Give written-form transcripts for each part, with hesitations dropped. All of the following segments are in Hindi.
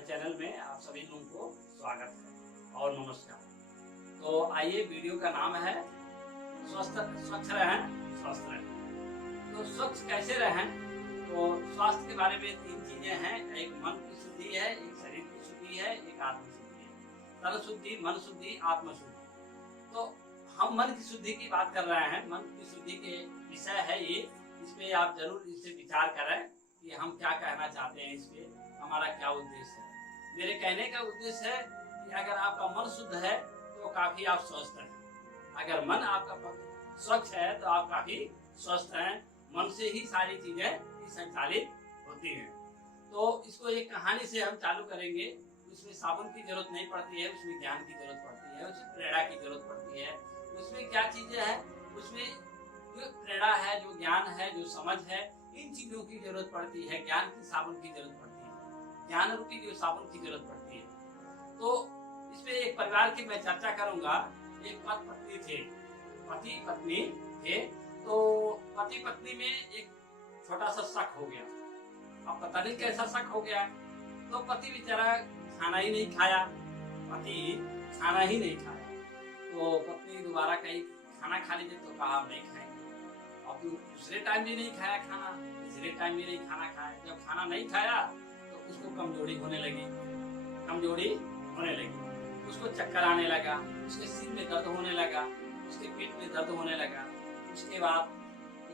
हमारे चैनल में आप सभी लोगों को स्वागत है और नमस्कार। तो आइए, वीडियो का नाम है स्वच्छ रहें स्वस्थ रहें। तो स्वच्छ कैसे रहें? तो स्वास्थ्य के बारे में तीन चीजें हैं। एक मन की शुद्धि है, एक शरीर की शुद्धि है, एक आत्म शुद्धि है। तन शुद्धि, मन शुद्धि, आत्म शुद्धि। तो हम मन की शुद्धि की बात कर रहे हैं। मन की शुद्धि के विषय है ये। इस पे आप जरूर इससे विचार करें कि हम क्या कहना चाहते हैं, इस पे हमारा क्या उद्देश्य है। मेरे कहने का उद्देश्य है कि अगर आपका मन शुद्ध है तो काफी आप स्वस्थ हैं। अगर मन आपका स्वच्छ है तो आप काफी स्वस्थ हैं। मन से ही सारी चीजें संचालित होती हैं। तो इसको एक कहानी से हम चालू करेंगे। उसमें साबुन की जरूरत नहीं पड़ती है, उसमें ज्ञान की जरूरत पड़ती है, उसमें प्रेरणा की जरूरत पड़ती है। उसमें क्या चीजें हैं? उसमें जो प्रेरणा है, जो ज्ञान है, जो समझ है, इन चीजों की जरूरत पड़ती है। ज्ञान की साबुन की जरूरत पड़ती है, ज्ञान रूपी जो साबुन की जरूरत पड़ती है। तो इसमें एक परिवार की मैं चर्चा करूंगा। एक पति थे, पति पत्नी थे। तो पति पत्नी में एक छोटा सा शक हो गया। अब पता नहीं कैसा शक हो गया। तो पति बेचारा खाना ही नहीं खाया, पति खाना ही नहीं खाया। तो पत्नी दोबारा कही खाना खा लीजिए, तो कहा हम नहीं खाएंगे। अब दूसरे टाइम भी नहीं खाया खाना, तीसरे टाइम भी नहीं खाना खाया। जब खाना नहीं खाया तो उसको कमजोरी होने लगी, उसको चक्कर आने लगा, उसके सिर में दर्द होने लगा, उसके पेट में दर्द होने लगा। उसके बाद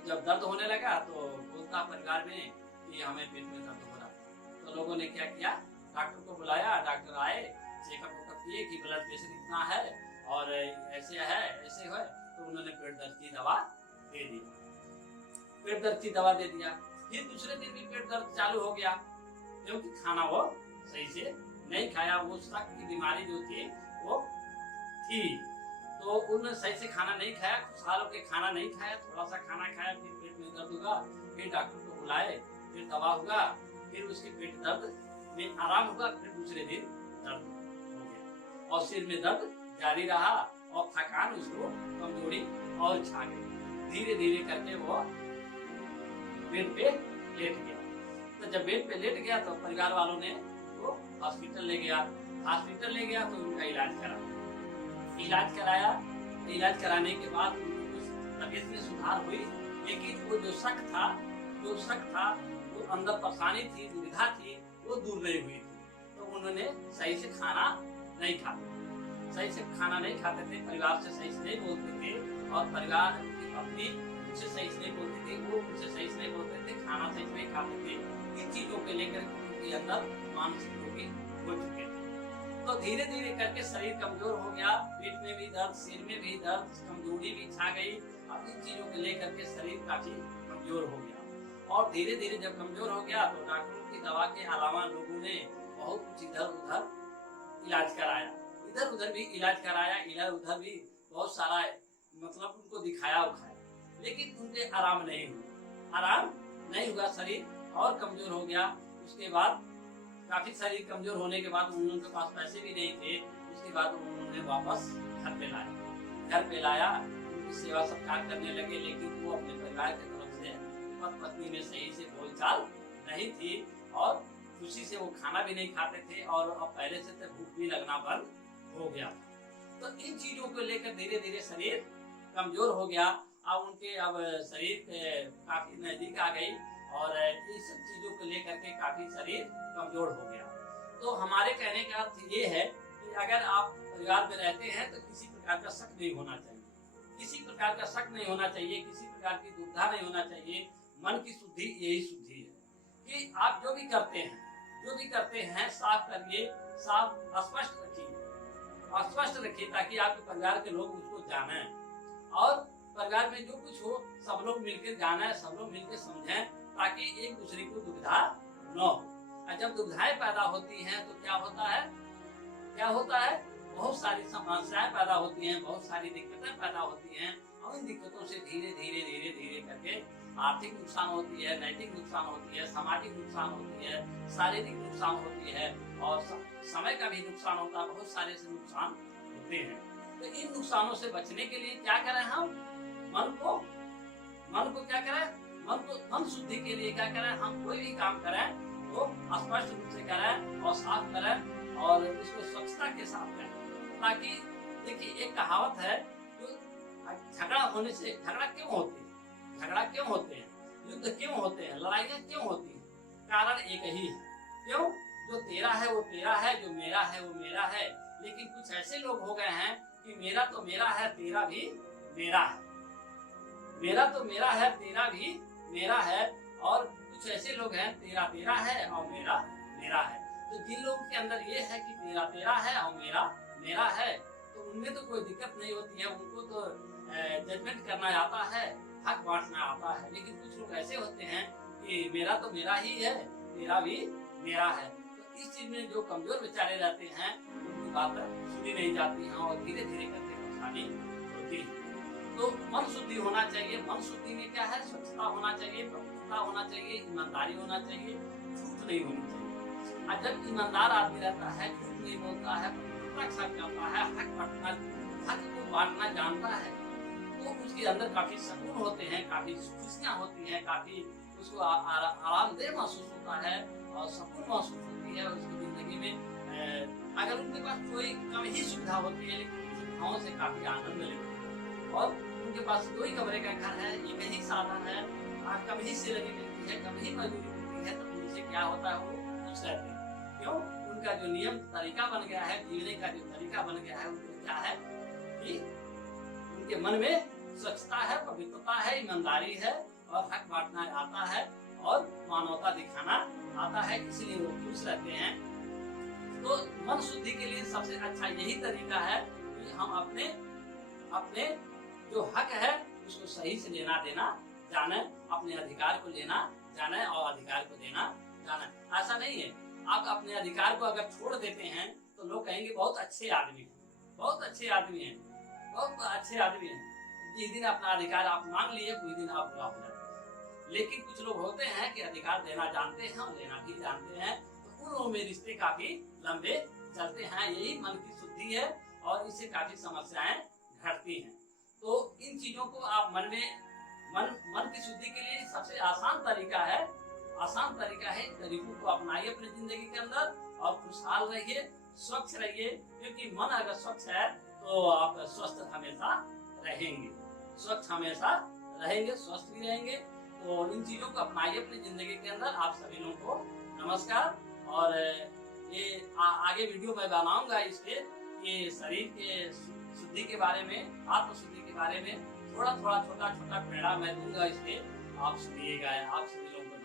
जब दर्द होने लगा तो बोलता परिवार में कि हमें पेट में दर्द हो रहा है। तो लोगों ने क्या किया, डॉक्टर को बुलाया। डॉक्टर आए, चेकअप किए कि ब्लड प्रेशर इतना है और ऐसे है ऐसे है। तो उन्होंने पेट दर्द की दवा दे दी, पेट दर्द की दवा दे दिया। फिर दूसरे दिन भी पेट दर्द चालू हो गया, क्योंकि खाना वो सही से नहीं खाया। वो शक की बीमारी जो थी वो थी, तो उन्होंने सही से खाना नहीं खाया। खुशहाल होकर खाना नहीं खाया, थोड़ा सा खाना खाया, फिर पेट में दर्द हुआ। फिर डॉक्टर को बुलाए, फिर दवा हुआ, फिर उसके पेट दर्द में आराम हुआ। फिर दूसरे दिन दर्द हो गया और सिर में दर्द जारी रहा और थकान, उसको कमजोरी और छा गई। धीरे धीरे करके वो बेड पे लेट गया। तो जब बेड पे लेट गया तो परिवार वालों ने वो हॉस्पिटल ले गया। तो उनका इलाज कराया। इलाज कराने के बाद तबीयत में सुधार हुई, लेकिन वो जो शक था, वो अंदर परेशानी थी, दुविधा थी, वो दूर नहीं हुई थी। तो उन्होंने सही से खाना नहीं खाते थे, परिवार से सही से नहीं बोलते थे, और परिवार की पत्नी उनसे सही से नहीं बोलती थी, वो उनसे सही से नहीं बोलते थे, खाना सही से नहीं खाते थे। इन चीजों को लेकर उनके अंदर मानसिक रोगी हो चुके थे। तो धीरे धीरे करके शरीर कमजोर हो गया, पेट में भी दर्द, सिर में भी दर्द, कमजोरी भी छा गई। अब इन चीजों को लेकर के शरीर काफी कमजोर हो गया। और धीरे धीरे जब कमजोर हो गया तो डॉक्टरों की दवा के अलावा लोगों ने बहुत कुछ इधर उधर इलाज कराया, इधर उधर भी बहुत सारा मतलब उनको दिखाया उखाया, लेकिन उनके आराम नहीं हुआ। शरीर और कमजोर हो गया। उसके बाद काफी शरीर कमजोर होने के बाद उनके पास पैसे भी नहीं थे। उसके बाद उन्होंने वापस घर पे लाया। उनकी सेवा सत्कार करने लगे, लेकिन वो अपने परिवार की तरफ से पत्नी में सही से बोलचाल नहीं थी और खुशी से वो खाना भी नहीं खाते थे, और अब पहले से तो भूख भी लगना बंद हो गया। तो इन चीजों को लेकर धीरे धीरे शरीर कमजोर हो गया। अब शरीर काफी नजदीक आ गई और इस चीजों को लेकर के काफी शरीर कमजोर हो गया। तो हमारे कहने का अर्थ ये है कि अगर आप परिवार में रहते हैं तो किसी प्रकार का शक नहीं होना चाहिए, किसी प्रकार की दुविधा नहीं होना चाहिए। मन की शुद्धि यही शुद्धि है कि आप जो भी करते हैं साफ करिए, स्पष्ट रखिए, ताकि आपके परिवार के लोग उसको जाने, और परिवार में जो कुछ हो सब लोग मिलकर जाने, सब लोग मिलकर समझें, ताकि एक दूसरे को दुविधा न हो। और जब दुविधाएं पैदा होती हैं तो क्या होता है? बहुत सारी समस्याएं पैदा होती हैं, बहुत सारी दिक्कतें पैदा होती हैं, और इन दिक्कतों से धीरे धीरे करके आर्थिक नुकसान होती है, नैतिक नुकसान होती है, सामाजिक नुकसान होती है, शारीरिक नुकसान होती है, और समय का भी नुकसान होता है। बहुत सारे से नुकसान होते हैं। तो इन नुकसानों से बचने के लिए क्या करें? हम मन को क्या करें? मन शुद्धि के लिए क्या करें? हम कोई भी काम करें को स्पष्ट रूप से करें और साफ करें और उसको स्वच्छता के साथ करें। ताकि देखिए एक कहावत है, जो झगड़ा होने से झगड़ा क्यों होती है, झगड़ा क्यों होते हैं, युद्ध क्यों होते हैं, लड़ाइयाँ क्यों होती हैं, कारण एक ही है। क्यों? जो तेरा है वो तेरा है, जो मेरा है वो मेरा है। लेकिन कुछ ऐसे लोग हो गए हैं कि मेरा तो मेरा है, तेरा भी मेरा है, मेरा तो मेरा है, तेरा भी मेरा है। और कुछ ऐसे लोग हैं तेरा तेरा है और मेरा मेरा है। तो जिन लोगों के अंदर ये है कि तेरा तेरा है और मेरा मेरा है, तो उनमें तो कोई दिक्कत नहीं होती है, उनको तो जजमेंट करना आता है, हक बांटना आता है। लेकिन कुछ लोग ऐसे होते हैं कि मेरा तो मेरा ही है, तेरा भी मेरा है। तो इस चीज में जो कमजोर बेचारे रहते हैं उनकी बात सुनी नहीं जाती है और धीरे धीरे करके परेशानी होती है। तो मन शुद्धि होना चाहिए। मन शुद्धि में क्या है? स्वच्छता होना चाहिए, पवित्रता होना चाहिए, ईमानदारी होना चाहिए, झूठ नहीं होनी चाहिए। और जब ईमानदार आदमी रहता है, झूठ नहीं बोलता है, पवित्रता के साथ करता है, हक को बांटना जानता है, तो उसके अंदर काफी सुकून होते हैं, काफी खुशियां होती हैं, काफी उसको आरामदेह महसूस होता है और सुकून महसूस होती है उसकी जिंदगी में। अगर उनके पास कोई कम ही सुविधा होती है लेकिन सुविधाओं से काफी आनंद लेते हैं और उनके पास 2 ही कमरे का घर है, एक ही साधन है, कम ही सैलरी मिलती है, कम ही मजदूरी मिलती है, तो उनसे क्या होता है, वो खुश रहते हैं। क्यों? उनका जो नियम तरीका बन गया है, जीने का जो तरीका बन गया है, उनको क्या है कि उनके मन में स्वच्छता है, पवित्रता है, ईमानदारी है और हक बांटना आता है और मानवता दिखाना आता है, इसलिए वो खुश रहते हैं। तो मन शुद्धि के लिए सबसे अच्छा यही तरीका है कि हम अपने जो हक है उसको सही से लेना देना जाने, अपने अधिकार को लेना जाने और अधिकार को देना जाने। ऐसा नहीं है आप अपने अधिकार को अगर छोड़ देते हैं तो लोग कहेंगे बहुत अच्छे आदमी हैं, बहुत अच्छे आदमी हैं, बहुत अच्छे आदमी हैं। जिस दिन अपना अधिकार आप मांग लिए उस दिन आप बुरा हो जाते हैं। लेकिन कुछ लोग होते हैं कि अधिकार देना जानते हैं और लेना भी जानते हैं, तो उन लोगों में रिश्ते काफी लंबे चलते हैं। यही मन की शुद्धि है और इससे काफी समस्याएं घटती हैं। तो इन चीजों को आप मन की शुद्धि के लिए सबसे आसान तरीका है इन तरीकों को अपनाइए अपनी जिंदगी के अंदर और खुशहाल रहिए, स्वच्छ रहिए। क्योंकि मन अगर स्वच्छ है तो आप स्वस्थ हमेशा रहेंगे, स्वच्छ हमेशा रहेंगे, स्वस्थ भी रहेंगे। तो इन चीजों को अपनाइए अपनी जिंदगी के अंदर। आप सभी लोगों को नमस्कार। और ये आगे वीडियो मैं बनाऊंगा इसके, ये शरीर के शुद्धि के बारे में, आत्म शुद्धि के बारे में थोड़ा छोटा प्रेरणा मैं दूंगा इसके, आप सुनिएगा। आप सभी लोगों को